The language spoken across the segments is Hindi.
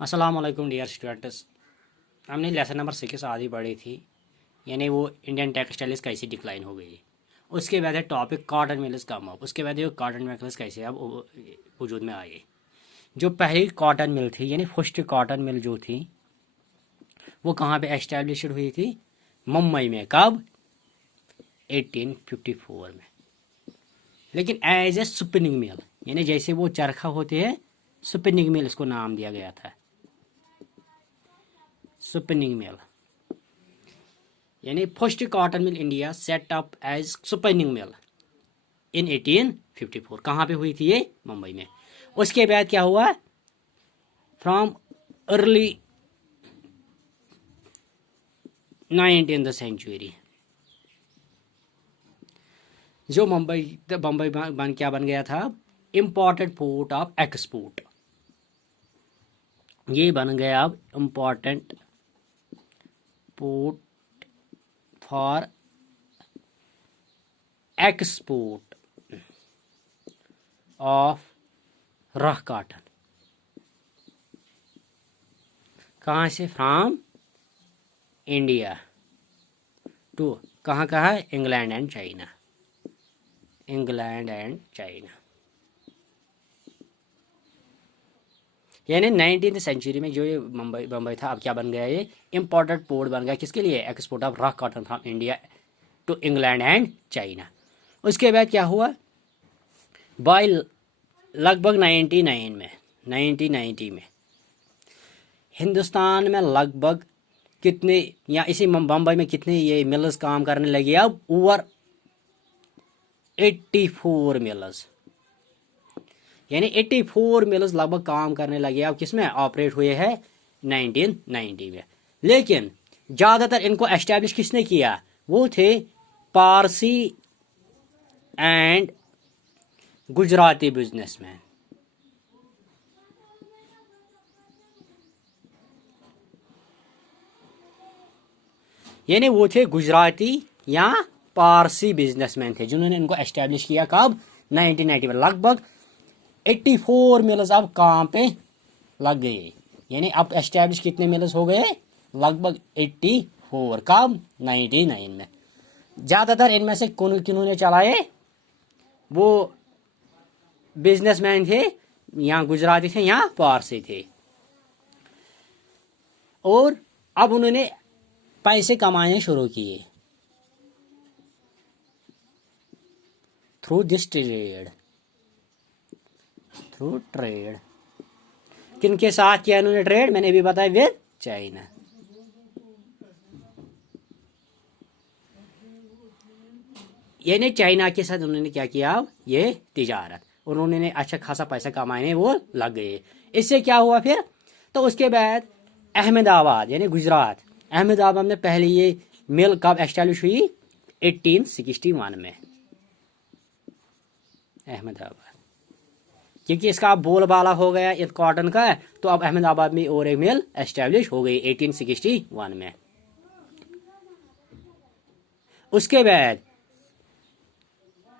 अस्सलामुअलैकुम डियर स्टूडेंट्स। हमने लेसन नंबर 6 आधी पढ़ी थी, यानी वो इंडियन टेक्सटाइल्स कैसी डिक्लाइन हो गई। उसके बाद है topic cotton mills come up. उसके बाद ये कॉटन मिल्स कैसे अब वजूद में आई। जो पहली कॉटन मिल थी, यानी फर्स्ट कॉटन मिल जो थी, वो कहाँ पे एस्टेब्लिश हुई थी? मुंबई में। कब? 1854 में। लेकिन एज ए स्पिनिंग मिल, यानी जैसे वो चरखा होते हैं, स्पिनिंग मिल इसको नाम दिया गया था, स्पिनिंग मिल। यानी first cotton mill India set up as spinning mill in 1854। कहाँ पे हुई थी ये? मुंबई में। उसके बाद क्या हुआ? फ्रॉम अर्ली 19th सेंचुरी जो बम्बई क्या बन गया था? Important port of export. ये बन गया अब important port for export of raw cotton. कहाँ से? फ्रॉम इंडिया टू कहाँ कहाँ? England and China. England and China. यानी 19th सेंचुरी में जो ये बम्बई था, अब क्या बन गया? ये इम्पोर्टेंट पोर्ट बन गया। किसके लिए? Export of raw cotton from India to England and China. उसके बाद क्या हुआ? बाय लगभग 1990 में हिंदुस्तान में लगभग कितने, या इसी बम्बई में कितने ये मिल्स काम करने लगे? अब ओवर 84 मिल्स, यानी 84 मिल्स लगभग काम करने लगे। अब किसमें ऑपरेट हुए हैं? 1990 में। लेकिन ज़्यादातर इनको एस्टैब्लिश किसने किया? वो थे पारसी एंड गुजराती बिजनेसमैन। यानी वो थे गुजराती या पारसी बिजनेसमैन थे जिन्होंने इनको एस्टैब्लिश किया। कब? 1990 में। लगभग 84 मिल्स अब काम पे लग गए। यानी अब एस्टैब्लिश कितने मिल्स हो गए? लगभग 84। कब? 99 में। ज़्यादातर इनमें से किन्होंने चलाए? वो बिजनेसमैन थे, या गुजराती थे या पारसी थे। और अब उन्होंने पैसे कमाने शुरू किए through this trade. Through trade किनके साथ किया इन्होंने ट्रेड? मैंने अभी बताया, विद चाइना। यानी चाइना के साथ उन्होंने क्या किया? अब ये तिजारत, उन्होंने अच्छा खासा पैसा कमाने वो लग गए। इससे क्या हुआ फिर? तो उसके बाद अहमदाबाद, यानी गुजरात, अहमदाबाद में पहले ये मिल कब एस्टैब्लिश हुई? 1861 में। अहमदाबाद, क्योंकि इसका अब बोलबाला हो गया इस कॉटन का, तो अब अहमदाबाद में और एक मिल एस्टैब्लिश हो गई 1861 में। उसके बाद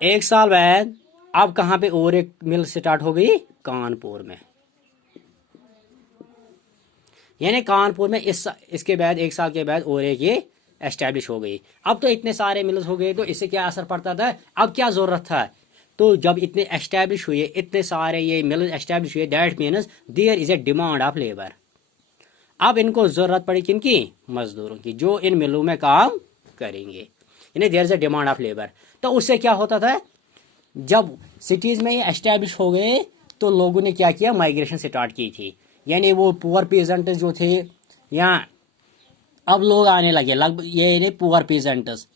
एक साल बाद अब कहाँ पे और एक मिल स्टार्ट हो गई? कानपुर में। यानी कानपुर में इसके बाद एक साल के बाद और एक ये एस्टैब्लिश हो गई। अब तो इतने सारे मिल्स हो गए, तो इससे क्या असर पड़ता था? अब क्या ज़रूरत था? तो जब इतने एस्टैब्लिश हुए, इतने सारे ये मिल्स एस्टैब्लिश हुए, that means there is a demand of labour. अब इनको ज़रूरत पड़ी किनकी? मजदूरों की, जो इन मिलों में काम करेंगे। यानी there is a demand of labour. तो उससे क्या होता था? जब सिटीज़ में ये एस्टैब्लिश हो गए, तो लोगों ने क्या किया? माइग्रेशन स्टार्ट की थी। यानी वो पुअर पीजेंट्स जो थे, या अब लोग आने लगे, लगभग ये पुअर पीजेंट्स,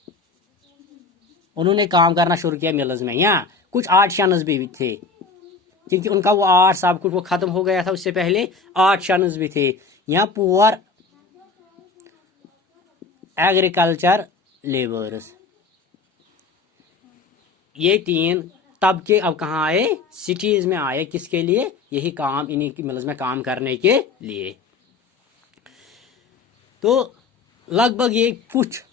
उन्होंने काम करना शुरू किया मिल्स में। या कुछ आर्टिसंस भी थे, क्योंकि उनका वो आर्ट सब कुछ वो खत्म हो गया था उससे पहले। आर्टिसंस भी थे, या पुअर एग्रीकल्चर लेबर्स। ये तीन तबके अब कहाँ आए? सिटीज में आए। किसके लिए? यही काम, इन्हीं की मिल्स में काम करने के लिए। तो लगभग ये कुछ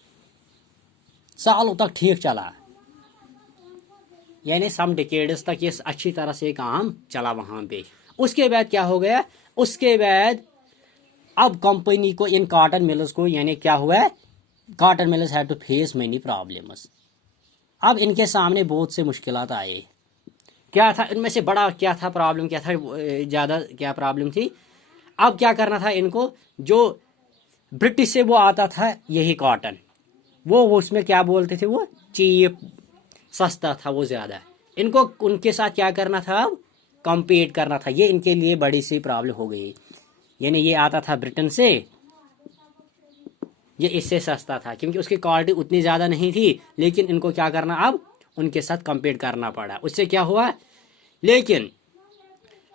सालों तक ठीक चला, यानी सम डिकेड्स तक ये अच्छी तरह से काम चला वहाँ पे। उसके बाद क्या हो गया? उसके बाद अब कंपनी को, इन कॉटन मिल्स को, यानी क्या हुआ है, cotton mills have to face many problems. अब इनके सामने बहुत से मुश्किलात आए। क्या था इनमें से बड़ा, क्या था प्रॉब्लम, क्या था ज़्यादा क्या प्रॉब्लम थी। अब क्या करना था इनको, जो ब्रिटिश से वो आता था यही कॉटन, वो उसमें क्या बोलते थे, वो चीप, सस्ता था वो ज़्यादा। इनको उनके साथ क्या करना था, अब compete करना था। ये इनके लिए बड़ी सी प्रॉब्लम हो गई। यानी ये आता था ब्रिटेन से, ये इससे सस्ता था क्योंकि उसकी क्वालिटी उतनी ज़्यादा नहीं थी, लेकिन इनको क्या करना, अब उनके साथ compete करना पड़ा। उससे क्या हुआ, लेकिन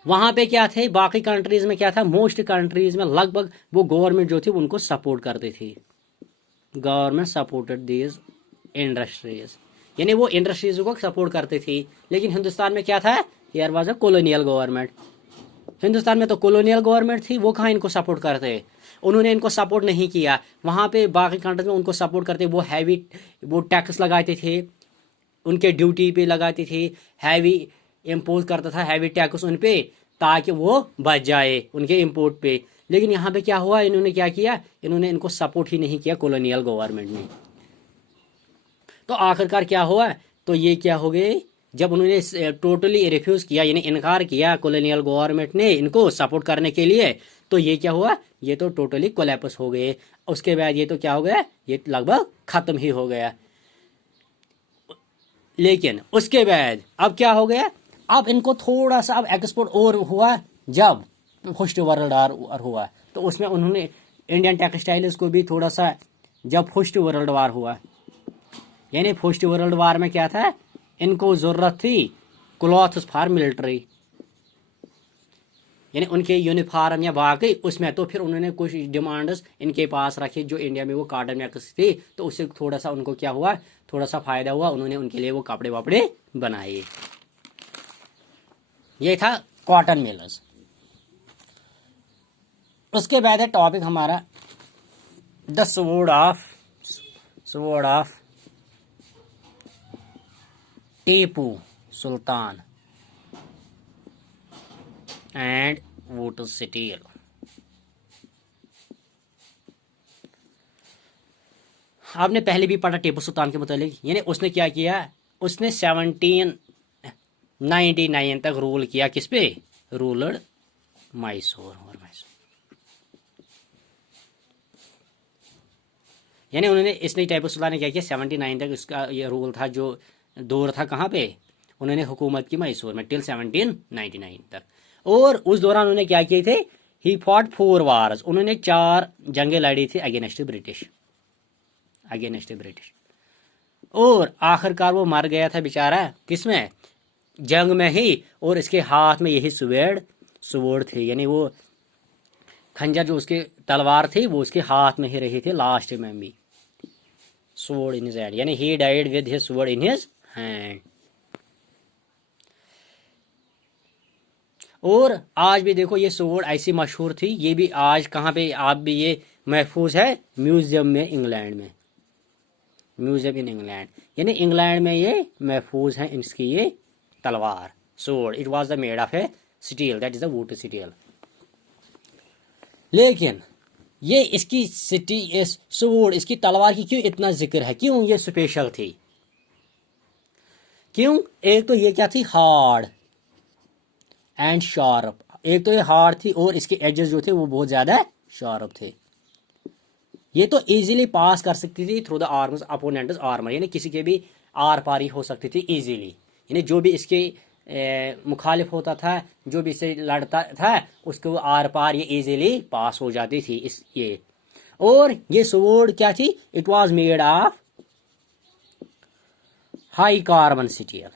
वहाँ पे क्या थे, बाकी कंट्रीज में क्या था, मोस्ट कंट्रीज में लगभग वो गवर्नमेंट जो थी उनको सपोर्ट करती थी। गवर्नमेंट सपोर्टेड दीज इंडस्ट्रीज, यानी वो इंडस्ट्रीज को सपोर्ट करती थी। लेकिन हिंदुस्तान में क्या था, here was a colonial government. Hindustan में तो कॉलोनियल गवर्नमेंट थी, वो कहाँ इनको सपोर्ट करते, उन्होंने इनको सपोर्ट नहीं किया। वहाँ पे बाकी कंट्रीज में उनको सपोर्ट करते, वो हैवी वो टैक्स लगाते थे, उनके ड्यूटी पे लगाती थी, हैवी इम्पोज करता था हैवी टैक्स उन पे, ताकि वो बच जाए उनके इम्पोर्ट पे। लेकिन यहाँ पे क्या हुआ, इन्होंने क्या किया, इन्होंने इनको सपोर्ट ही नहीं किया कॉलोनियल गवर्नमेंट ने। तो आखिरकार क्या हुआ, तो ये क्या हो गए, जब उन्होंने टोटली रिफ्यूज किया, यानी इनकार किया कॉलोनियल गवर्नमेंट ने इनको सपोर्ट करने के लिए, तो ये क्या हुआ, ये तो टोटली कोलैप्स हो गए। उसके बाद ये तो क्या हो गया, ये लगभग खत्म ही हो गया। लेकिन उसके बाद अब क्या हो गया, अब इनको थोड़ा सा अब एक्सपोर्ट और हुआ। जब फर्स्ट वर्ल्ड वार हुआ तो उसमें उन्होंने इंडियन टेक्सटाइल्स को भी थोड़ा सा, जब फर्स्ट वर्ल्ड वार हुआ, यानी फर्स्ट वर्ल्ड वार में क्या था, इनको ज़रूरत थी क्लॉथ्स फॉर मिलिट्री, यानी उनके यूनिफॉर्म या बाकी उसमें। तो फिर उन्होंने कुछ डिमांड्स इनके पास रखी, जो इंडिया में वो कॉटन मैक्स थी, तो उससे थोड़ा सा उनको क्या हुआ, थोड़ा सा फायदा हुआ, उन्होंने उनके लिए वो कपड़े वपड़े बनाए। ये था कॉटन मिल्स। उसके बाद है टॉपिक हमारा the sword of Tipu sultan and would steel. आपने पहले भी पढ़ा टीपू सुल्तान के मुतालिक, यानी उसने क्या किया, उसने 1799 तक रूल किया, किस पे, रूलर मैसूर और मैसूर। यानी उन्होंने, इसने टीपू सुल्तान ने क्या किया, 79 तक इसका ये रूल था, जो दौर था कहाँ पे, उन्होंने हुकूमत की मैसूर में टिल 1799 तक। और उस दौरान उन्होंने क्या किए थे, ही फॉट 4 वार्स, उन्होंने 4 जंगें लड़ी थी अगेंस्ट ब्रिटिश। और आखिरकार वो मर गया था बेचारा, किसमें, जंग में ही। और इसके हाथ में यही स्वॉर्ड थे, यानी वो खंजर जो उसके तलवार थी वो उसके हाथ में ही रही थी लास्ट में भी, स्वॉर्ड इन हिज हैंड, यानी he died with his sword in his hand. और आज भी देखो ये स्वॉर्ड ऐसी मशहूर थी, ये भी आज कहाँ पे, आप भी ये महफूज है म्यूजियम में, इंग्लैंड में, म्यूजियम इन इंग्लैंड, यानी इंग्लैंड में ये महफूज है इसकी ये तलवार sword. It was the made of A steel, that is the wood steel. लेकिन ये इसकी स्वॉर्ड, इसकी तलवार की क्यों इतना जिक्र है, क्यों ये स्पेशल थी, क्यों, एक तो ये क्या थी, हार्ड एंड शार्प। एक तो ये हार्ड थी और इसके एजेस जो थे वो बहुत ज्यादा शार्प थे। ये तो इजीली पास कर सकती थी through the arms opponents armour, यानी किसी के भी आर पार ही हो सकती थी इजीली, यानी जो भी इसके मुखालिफ होता था, जो भी इससे लड़ता था, उसको आर पार ये इजीली पास हो जाती थी इस ये। और ये स्वॉर्ड क्या थी, it was made of high carbon steel,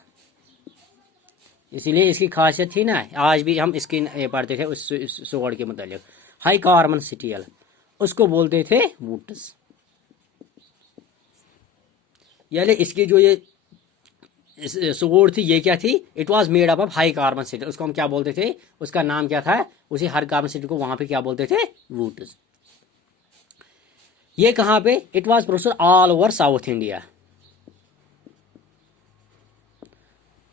इसीलिए इसकी खासियत थी ना, आज भी हम इसकी पढ़ते थे उस स्वॉर्ड के मुतालिक, हाई कार्बन स्टील, उसको बोलते थे वुड्स। यानी इसकी जो ये स्वॉर्ड थी ये क्या थी, it was made up of high carbon steel, उसको हम क्या बोलते थे, उसका नाम क्या था, उसी हर कार्बन स्टील को वहां पे क्या बोलते थे, वुड्स। ये कहां पे, it was produced all over south India,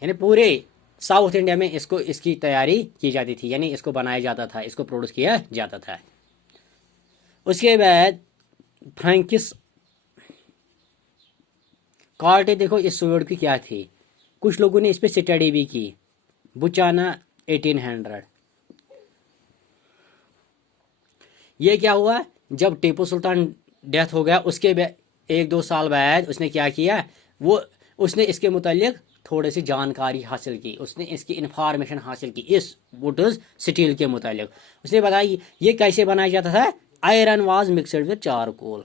यानी पूरे साउथ इंडिया में इसको, इसकी तैयारी की जाती थी, यानी इसको बनाया जाता था, इसको प्रोड्यूस किया जाता था। उसके बाद फ्रैंकिस कार्टे, देखो इस वर्ड की क्या थी, कुछ लोगों ने इस पे स्टडी भी की। बुचाना 1800, ये क्या हुआ, जब टीपू सुल्तान डेथ हो गया उसके बाद 1-2 साल बाद उसने क्या किया, वो उसने इसके मुतालिक थोड़ी सी जानकारी हासिल की, उसने इसकी इंफॉर्मेशन हासिल की इस वुडस स्टील के मुतालिक। उसने बताया ये कैसे बनाया जाता था, iron was mixed with charcoal,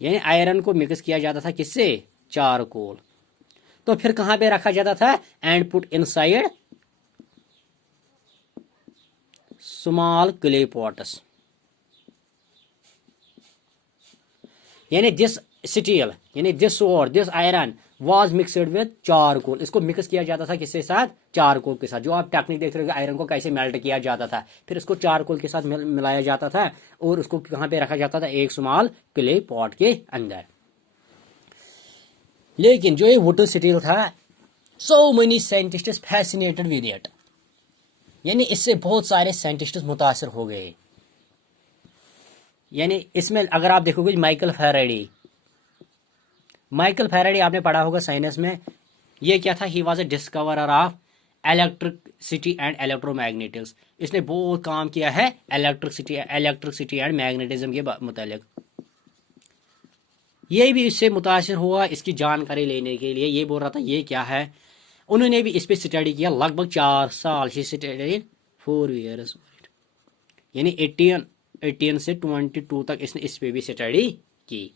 यानी आयरन को मिक्स किया जाता था किससे, चारकोल। तो फिर कहां पे रखा जाता था, and put inside small clay pots, यानी दिस स्टील, यानी this sword, this iron was mixed with charcoal, इसको मिक्स किया जाता था किसके साथ, चारकोल के साथ। जो आप टेक्निक देख रहे हो आयरन को कैसे मेल्ट किया जाता था, फिर इसको चारकोल के साथ मिलाया जाता था और उसको कहां पे रखा जाता था, एक स्मॉल क्ले पॉट के अंदर। लेकिन जो ये वुड स्टील था, so many scientists fascinated with it, यानी इससे बहुत सारे साइंटिस्ट मुतासर हो गए। यानी इसमें अगर आप देखोगे माइकल फैराडे, आपने पढ़ा होगा साइंस में, ये क्या था, he was a discoverer of electricity and electromagnetics, इसने बहुत काम किया है इलेक्ट्रिसिटी एंड मैग्नेटिज्म के मुतालिक। ये भी इससे मुतासर हुआ इसकी जानकारी लेने के लिए, ये बोल रहा था ये क्या है, उन्होंने भी इस पे स्टडी किया लगभग 4 साल, ही स्टडीड 4 years, यानी 18 से 22 तक इसने इस पे भी स्टडी की।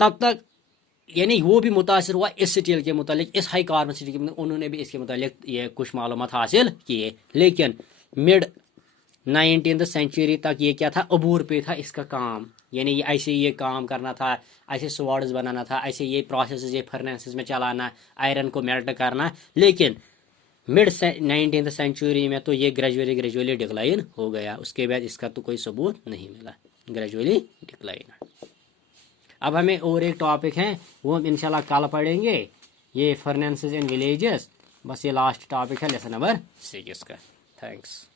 तब तक यानी वो भी मुतासर हुआ इस स्टील के मुतालिक, इस हाई कार्बन स्टील के मुतालिक, उन्होंने भी इसके मुतालिक ये कुछ मालूमात हासिल किए। लेकिन मिड 19th सेंचुरी तक ये क्या था, अबूर पे था इसका काम, यानी ये ऐसे ये काम करना था, ऐसे स्वॉर्ड्स बनाना था, ऐसे ये प्रोसेस ये फर्नेसेस में चलाना, आयरन को मेल्ट करना। लेकिन मिड 19th सेंचुरी में तो ये ग्रेजुअली डिक्लाइन हो गया, उसके बाद इसका तो कोई सबूत नहीं मिला, ग्रेजुअली डिक्लाइन। अब हमें और एक टॉपिक है वो हम इंशाल्लाह कल पढ़ेंगे, ये फर्नेसेस इन विलेजेस, बस ये लास्ट टॉपिक है लेसन नंबर 6 का। थैंक्स।